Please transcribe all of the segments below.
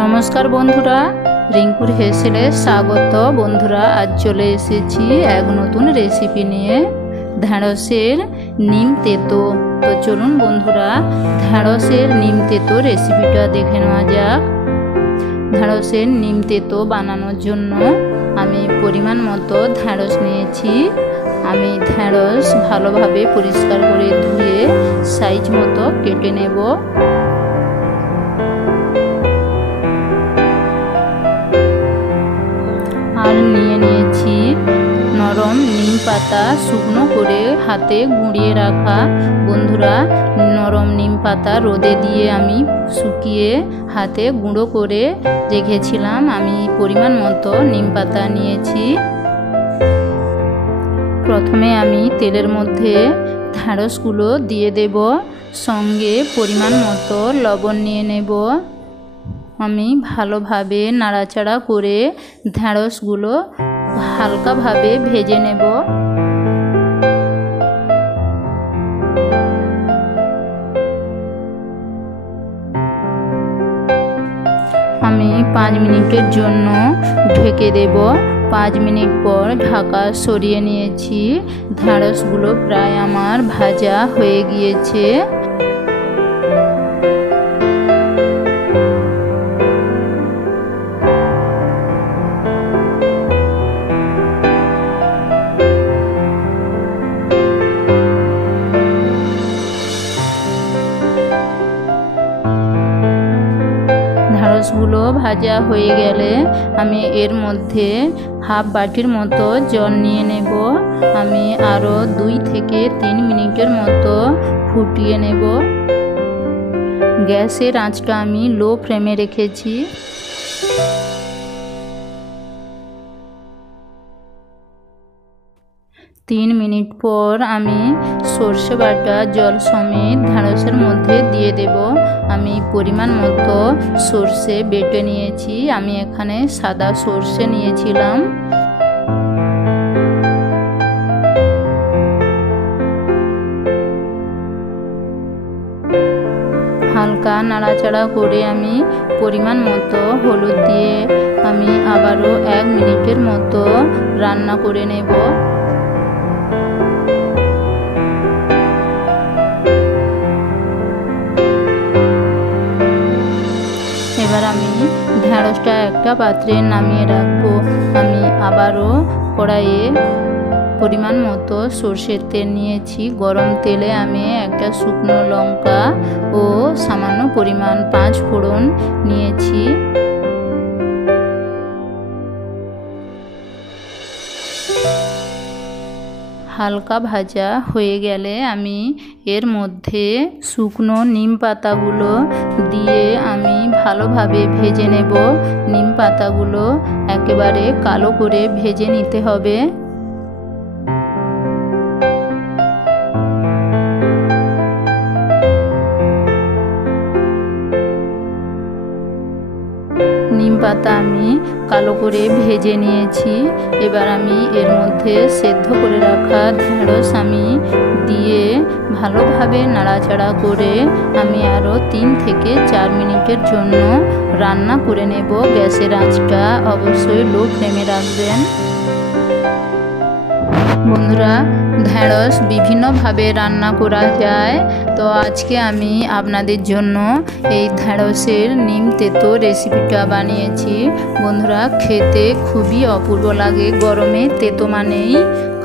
নমস্কার বন্ধুরা, রিঙ্কুর হেসেলে স্বাগত। বন্ধুরা, আজ চলে এসেছি এক নতুন রেসিপি নিয়ে, ঢেঁড়সের নিম তেতো। তো চলুন বন্ধুরা, ঢেঁড়সের নিম তেতো রেসিপিটা দেখে নেওয়া যাক। ঢেঁড়সের নিম তেতো বানানোর জন্য আমি পরিমাণ মতো ঢেঁড়স নিয়েছি। আমি ঢেঁড়স ভালোভাবে পরিষ্কার করে ধুয়ে সাইজ মতো কেটে নেব। আর নিয়ে নিয়েছি নরম নিম পাতা, শুকনো করে হাতে গুঁড়িয়ে রাখা। বন্ধুরা, নরম নিম পাতা রোদে দিয়ে আমি শুকিয়ে হাতে গুঁড়ো করে রেখেছিলাম। আমি পরিমাণ মতো নিম পাতা নিয়েছি। প্রথমে আমি তেলের মধ্যে ঢেঁড়সগুলো দিয়ে দেব, সঙ্গে পরিমাণ মতো লবণ নিয়ে নেব। আমি ভালোভাবে নাড়াচাড়া করে ঢেঁড়সগুলো হালকাভাবে ভেজে নেব। আমি 5 মিনিটের জন্য ঢেকে দেব। 5 মিনিট পর ঢাকা সরিয়ে নিয়েছি। ঢেঁড়সগুলো প্রায় আমার ভাজা হয়ে গিয়েছে। ঢেঁড়সগুলো ভাজা হয়ে গেলে আমি এর মধ্যে হাফ বাটির মতো জল নিয়ে নেব। আমি আরও 2 থেকে 3 মিনিটের মতো ফুটিয়ে নেব। গ্যাসের আঁচটা আমি লো ফ্লেমে রেখেছি। তিন মিনিট পর আমি সর্ষে বাটা জল সমেত ঢেঁড়সের মধ্যে দিয়ে দেব। আমি পরিমাণ মতো সর্ষে বেটে নিয়েছি। আমি এখানে সাদা সর্ষে নিয়েছিলাম। হালকা নাড়াচাড়া করে আমি পরিমাণ মতো হলুদ দিয়ে আমি আবারও 1 মিনিটের মতো রান্না করে নেব। এবার আমি ঢেঁড়সটা একটা পাত্রে নামিয়ে রাখবো। আমি আবারও কড়াইয়ে পরিমাণ মতো সর্ষের তেল নিয়েছি। গরম তেলে আমি একটা শুকনো লঙ্কা ও সামান্য পরিমাণ 5 ফোড়ন নিয়েছি। হালকা ভাজা হয়ে গেলে আমি এর মধ্যে শুকনো নিম পাতাগুলো দিয়ে আমি ভালোভাবে ভেজে নেব। নিম পাতাগুলো একেবারে কালো করে ভেজে নিতে হবে। নিম পাতা আমি কালো করে ভেজে নিয়েছি। এবার আমি এর মধ্যে সেদ্ধ করে রাখা ঢেঁড়স আমি দিয়ে ভালোভাবে নাড়াচাড়া করে আমি আরও 3 থেকে 4 মিনিটের জন্য রান্না করে নেব। গ্যাসের আঁচটা অবশ্যই লো ফ্লেমে রাখবেন। বন্ধুরা, ঢেঁড়স বিভিন্নভাবে রান্না করা যায়। তো আজকে আমি আপনাদের জন্য এই ঢেঁড়সের নিম তেতো রেসিপিটা বানিয়েছি। বন্ধুরা, খেতে খুবই অপূর্ব লাগে। গরমে তেতো মানেই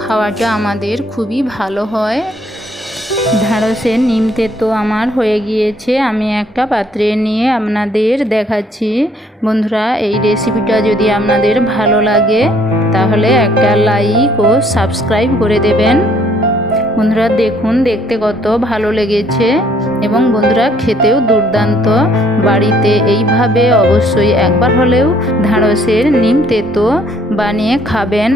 খাওয়াটা আমাদের খুবই ভালো হয়। ঢেঁড়সের নিম তেতো আমার হয়ে গিয়েছে। আমি একটা পাত্রে নিয়ে আপনাদের দেখাচ্ছি। বন্ধুরা, এই রেসিপিটা যদি আপনাদের ভালো লাগে তাহলে একটা লাইক ও সাবস্ক্রাইব করে দেবেন। বন্ধুরা দেখুন, দেখতে কত ভালো লেগেছে এবং বন্ধুরা খেতেও দুর্দান্ত। বাড়িতে এইভাবে অবশ্যই একবার হলেও ঢেঁড়সের নিম তেতো বানিয়ে খাবেন।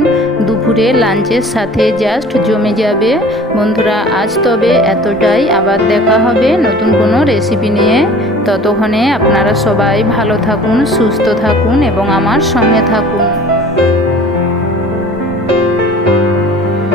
দুপুরে লাঞ্চের সাথে জাস্ট জমে যাবে। বন্ধুরা, আজ তবে এতটাই। আবার দেখা হবে নতুন কোনো রেসিপি নিয়ে। ততক্ষণে আপনারা সবাই ভালো থাকুন, সুস্থ থাকুন এবং আমার সঙ্গে থাকুন।